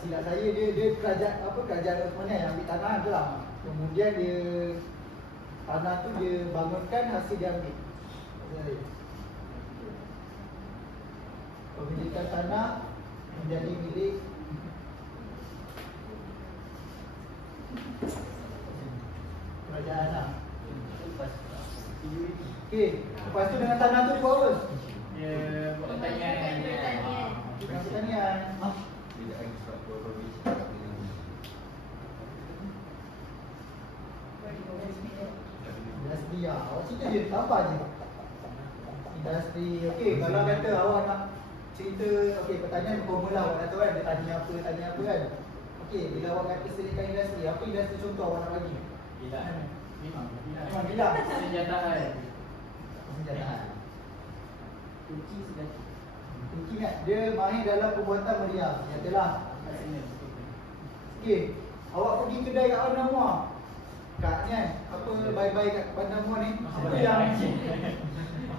Silap saya dia kerajaan Uthmaniyah yang ambil tanah tu lah. Kemudian dia tanah tu dia bangunkan, hasil dia ambil. Pemilikan tanah menjadi milik kerajaan lah. Okey, lepas tu dengan tanah tu dia buat apa? Dia buat pertanian. Bukan pertanian. Industri lah. Awak cerita je, tambah je. Industri, okey, kalau kata awak nak cerita, okey, pertanian formula awak dah tahu kan, dia tanya apa kan. Okey, bila awak kata selitkan industri, apa industri contoh awak nak bagi? Memang bilang. Senjataan. Senjataan. Kunci senjata. Kunci kan, dia mahir dalam perbuatan meriam. Senjatalah. Okey, awak pergi kedai kat Bandar Muar. Kat ni kan, apa baik-baik kat Bandar Muar ni,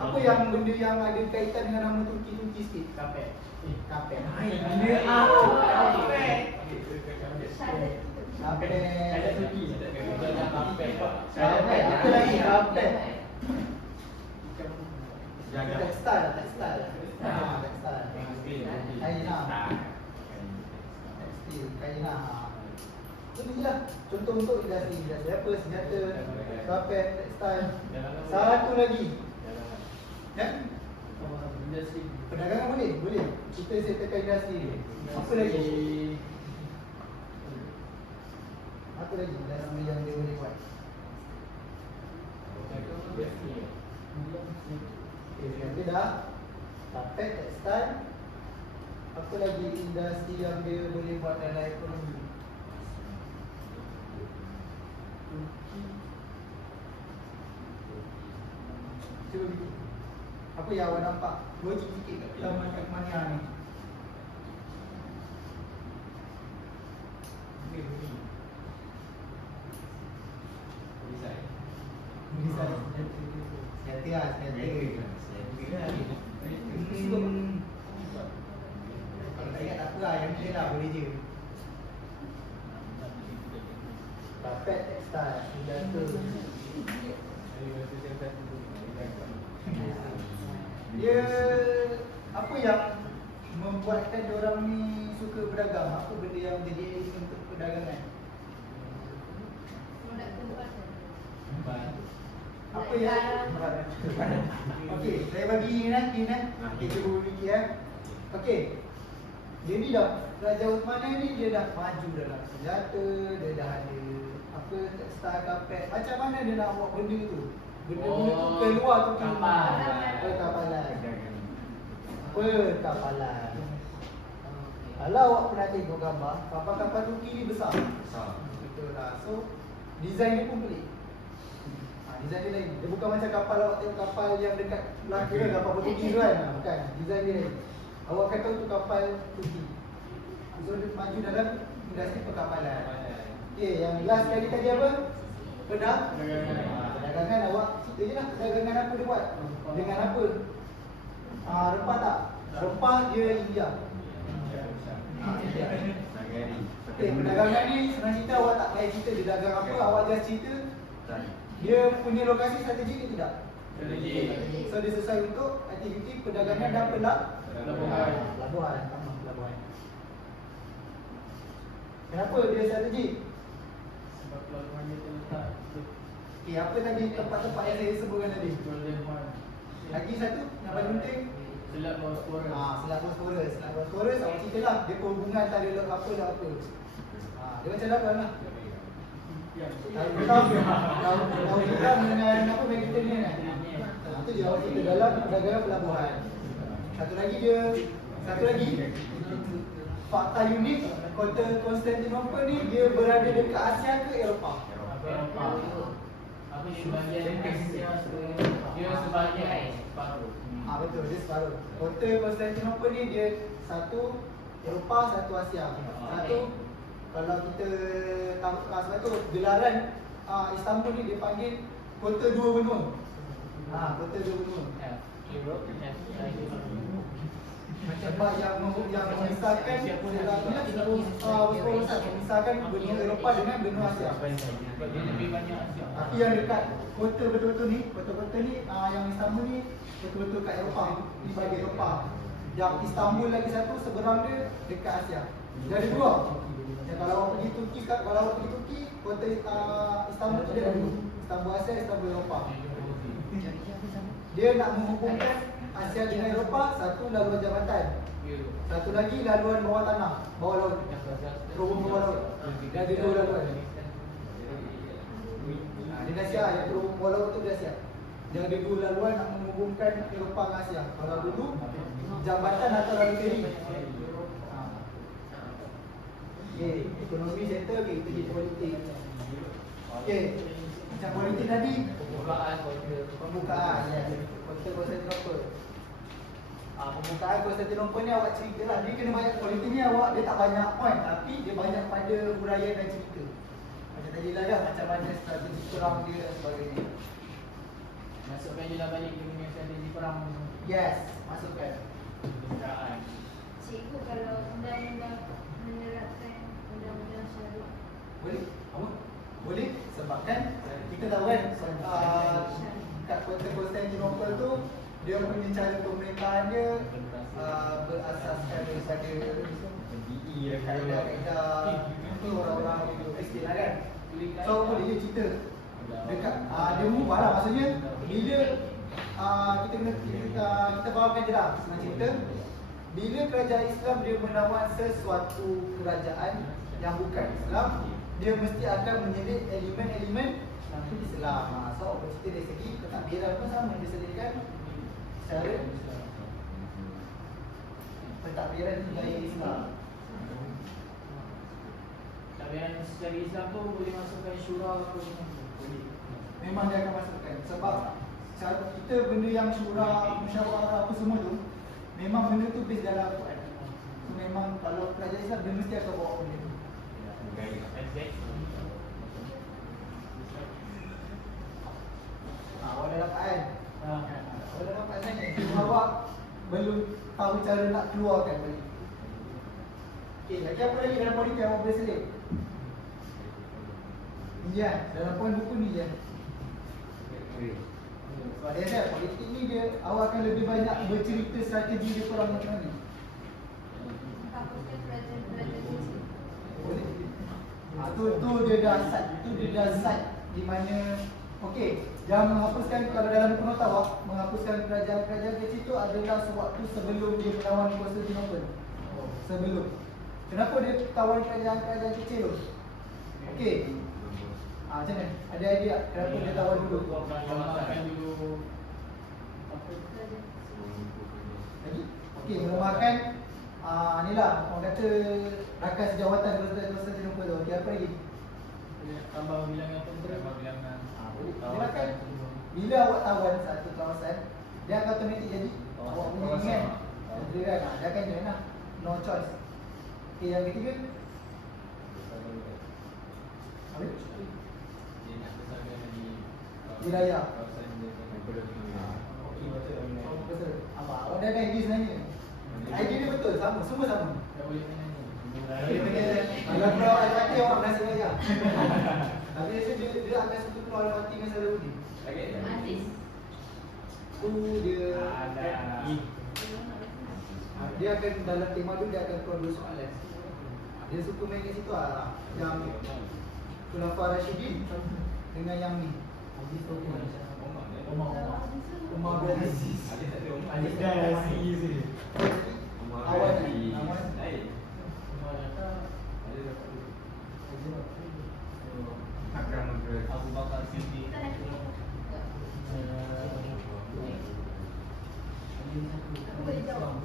apa yang benda yang ada kaitan dengan nama Turki sikit? Kapet. Kapet. Benda Kapet. Kapet. Ada Turki. Kapet. Kapet. Apa lagi? Kapet. Jaga. Tekstil. Tekstil. Kain lah. Tekstil, kain lah. Itu je lah. Contoh untuk industri apa? Senjata, kapet, tekstil. Satu lagi. Ya? Industri. Perdagangan boleh? Boleh. Kita settlekan industri. Apa lagi? Apa lagi industri yang dia boleh buat? Dia dah kapet, tekstil. Apa lagi industri yang dia boleh buat dalam ekonomi? Cuba fikir. Apa yang awak nampak logik sikit kat dalam Uthmaniyah ni? Design. Senjata lah, senjata. Kalau tak ingat tak apa lah, yang ni lah boleh je. Kapet, tekstil, senjata. Dia apa yang membuatkan diorang ni suka berdagang? Apa benda yang jadi untuk perdagangan? Produk tempatan. Apa yang okey, saya bagi nanti Okey, cuba fikir Okey. Jadi dah Raja Uthmaniyah ni dia dah maju dalam senjata, dia dah ada apa tekstil, kapet. Macam mana dia nak buat benda tu? Benda-benda tu keluar tu Kapal. Perkapalan. Perkapalan. Kalau awak pernah tengok gambar, kapal-kapal Turki ni besar. Betul lah. So, design dia pun pelik. Design dia lain. Dia bukan macam kapal awak tengok kapal yang dekat Melaka kan, kapal Turki tu kan. Bukan. Design dia lain. Awak akan tahu tu kapal Turki. So, dia maju dalam industri perkapalan. Okay, yang last kali tadi apa? Perdagangan awak cerita je lah. Perdagangan apa dia buat? Dengan apa? Rempah tak? Rempah dia India. Okay, perdagangan ni senang cerita, awak tak payah cerita dia dagang apa, awak just cerita dia punya lokasi strategik ke tidak? So dia sesuai untuk aktiviti perdagangan dan pelabuhan. Kenapa dia strategik? Sebab pelabuhan dia terletak Okay, apa tadi tempat-tempat yang saya sebutkan tadi? Lagi satu yang paling penting, Selat Bosporus. Selat Bosporus. Selat Bosporus awak ceritalah dia perhubungan tak ada apa dan apa. Dia macam lawan lah. Tahu kita dengan apa Mediterranean kan? Itu dia awak cerita dalam perdagangan pelabuhan. Satu lagi fakta unik, kota Konstantinopel ni dia berada dekat Asia ke Eropah? Apa dia bahagian Asia dia sebahagian separuh. Betul, dia separuh. Kota Konstantinopel ni dia satu Eropah, satu Asia. Satu kalau kita tahu sebab tu gelaran Istanbul ni dia panggil kota dua benua. Kota dua benua. Sebab yang memisahkan memisahkan benua Eropah dengan benua Asia. Tapi yang dekat kota betul-betul ni, kota-kota ni yang Istanbul ni betul-betul kat Eropah, di bahagian Eropah. Yang Istanbul lagi satu seberang dia dekat Asia. Jadi dua. Dan kalau awak pergi Turki, kota Istanbul tu dia ada dua. Istanbul Asia, Istanbul Eropah. Dia nak menghubungkan Asia dengan Eropah, satu laluan jambatan. Satu lagi laluan bawah tanah, bawah laut. Terhubung bawah laut. Dia ada dua laluan. Di Asia, yang terhubung bawah laut tu di Asia. Dia ada dua laluan nak menghubungkan Eropah dengan Asia. Kalau dulu jambatan atau lalu feri. Okay, ekonomi center, okay, kita pergi politik. Okay, macam politik tadi pembukaan ya. Kota Konstantinopel. Pembukaan Konstantinopel ni awak cerita lah. Dia kena banyak politik ni awak, dia tak banyak point, tapi dia banyak pada huraian dan cerita. Macam tadi lah kan, macam mana strategi perang dia dan sebagainya. Masukkan je lah balik dia punya strategi perang. Yes, masukkan. Cikgu kalau undang-undang menerapkan undang-undang syariah. Boleh? Apa? Boleh? Sebab kan kita tahu kan kat kota Konstantinopel tu dia punya cara pemerintahan dia berasaskan daripada kaedah-kaedah orang-orang Kristian lah kan. So boleh je cerita dekat dia mengubah lah, maksudnya bila kita bawakan je lah senang cerita. Bila kerajaan Islam dia menawan sesuatu kerajaan yang bukan Islam, dia mesti akan menyelit elemen-elemen Islam. So bercerita dari segi pentadbiran pun sama, dia selitkan secara pentadbiran gaya Islam. Pentadbiran secara Islam tu boleh masukkan syura ke boleh. Memang dia akan masukkan. Sebab kita benda yang syura, musyawarah apa semua tu, memang benda tu based dalam Al-Quran. So memang kalau kerajaan Islam dia mesti akan bawa benda tu. Awak dah dapat kan? Awak dah dapat kan? Cuma awak belum tahu cara nak keluarkan balik. Okay, lagi apa lagi dalam politik yang awak boleh selit? Ni kan? Dalam poin buku ni je. Sebab dia kata politik ni dia awak akan lebih banyak bercerita strategi dia perang macam mana. Hapuskan kerajaan-kerajaan Islam. Boleh. Tu dia dah side di mana okey, yang menghapuskan kalau dalam buku nota awak menghapuskan kerajaan-kerajaan kecil tu adalah sewaktu sebelum dia menawan Konstantinopel. Sebelum. Kenapa dia tawan kerajaan-kerajaan kecil tu? Okey. Macam mana? Ada idea kenapa dia tawan dulu? Melemahkan dulu apa? Lagi? Okey, melemahkan ni lah orang kata rakan sejawatan dosa jumpa tu. Okey, apa lagi? Tambah bilangan tentera. Tambah bilangan. Dia kan bila awak tawan satu kawasan, dia akan automatik jadi awak punya Kawasan. kan. Tentera kan. Dia akan join lah. No choice. Okey, yang ketiga. Apa? Dia nak kesalahan lagi Wilayah. kawasan dia yang perlu dengan Okey, betul. Oh, betul. Apa? Awak dah ada idea sebenarnya. Idea dia betul, sama, semua sama. Tak boleh main ni. Kalau keluar Al-Fatih awak berhasil aja. Tapi dia akan suka keluar Al-Fatih dengan saudara Budi. Aziz. Tu dia ada dia akan dalam tema tu dia akan keluar dua soalan. Dia suka main kat situ lah. Yang Khulafaur Rashidin dengan yang ni. Aziz tu Umar bin Aziz. Ada tak ada Umar? Aziz dan Aziz ni. Umar Awan bin ni. Aziz. Awan. Lain. Umar datang. Ada dapat dulu. Oh, Akram Abdul. Abu Bakar Siddiq. Kita nak tengok. Aku boleh jawab.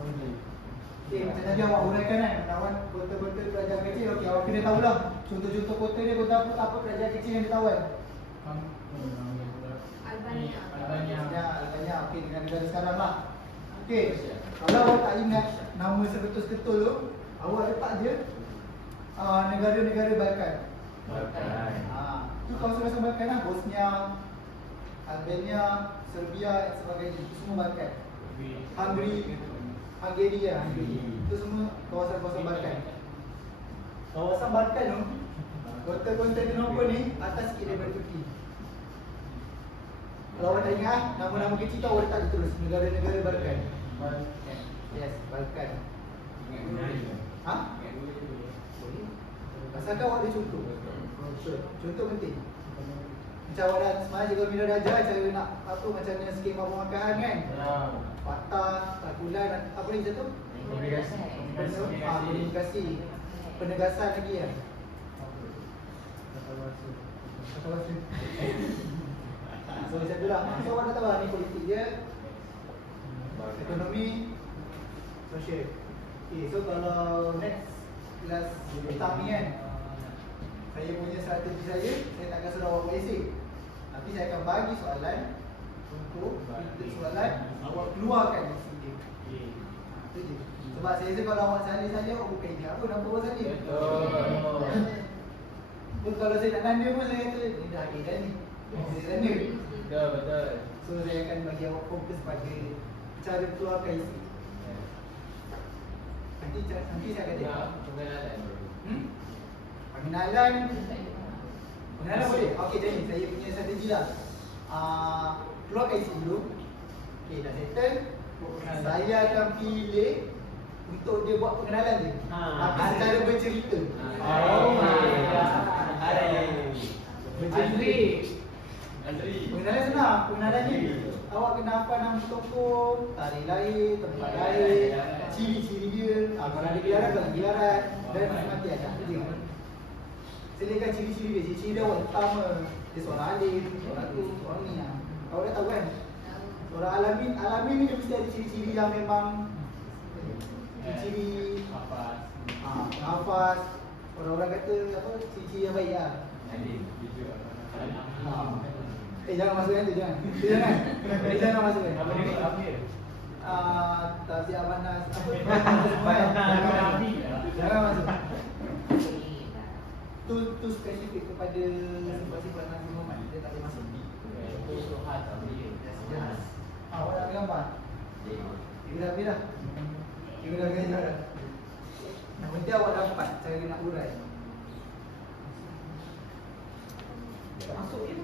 Okey, macam tadi awak huraikan kan, menawan kota-kota kerajaan kecil. Okey, awak kena tahulah contoh-contoh kota dia, kota apa kerajaan kecil yang ditawan. Albania. Banyak. Okey, dengan negara sekarang lah. Okey, kalau awak tak ingat nama sebetul-betul tu, awak letak je negara-negara Balkan. Balkan. Tu kawasan-kawasan Balkan lah, Bosnia, Albania, Serbia dan sebagainya. Itu semua Balkan. Hungary ya. Itu semua kawasan-kawasan Balkan. Kawasan Balkan tu, Konstantinopel ni atas sikit daripada Turki. Kalau awak tak ingat, nama-nama kecil tu awak letak je terus negara-negara Balkan. Yes, Balkan. Ingat dulu. Ha? Ingat dulu. Boleh. Asalkan awak ada contoh. Contoh penting. Macam awak dah semalam juga bila dah ajar cara nak apa macam mana skema pemakaran kan. Fakta, kalkulan, apa lagi satu? Komunikasi. Penegasan lagi kan. Kata bahasa. So macam tu lah. So awak dah tahu lah ni politik dia, ekonomi, sosial. Okay, so kalau next kelas petang ni kan, saya punya strategi saya tak akan suruh awak buat esei. Tapi saya akan bagi soalan untuk filter soalan, awak keluarkan isi dia. Itu je. Sebab saya rasa kalau awak salih-salih, awak bukan ingat apa nampak awak salih. Pun kalau saya nak nanda pun saya kata, ni dah akhir dah ni. Saya nanda. Betul. So saya akan bagi awak fokus pada cara keluarkan isi. Nanti saya akan cakap. Pengenalan boleh? Okey, jadi saya punya strategi lah. Keluarkan isi dulu. Okey, dah settle. Saya akan pilih untuk dia buat pengenalan dia. Tapi secara bercerita. Pengenalan senang. Pengenalan ni awak kena hafal nama tokoh, tarikh lahir, tempat lahir, ciri-ciri dia. Kalau ada gelaran, dan mati ada. Selain ciri-ciri dia, ciri-ciri dia awak pertama, dia seorang alim, seorang tu, seorang ni. Awak dah tahu kan? Seorang alamin ni dia mesti ada ciri-ciri yang memang ciri-ciri nafas. Orang-orang kata apa, ciri-ciri yang baik lah. Jangan masukkan tu, jangan. Jangan masukkan. Tapi amanah apa? Jangan masuk. Tu spesifik kepada sifat-sifat Nabi Muhammad. Dia tak boleh masuk. Awak nak ambil gambar? Kita dah ambil dah. Kita dah kerja dah. Yang penting awak dapat cara nak urai. Masuk je.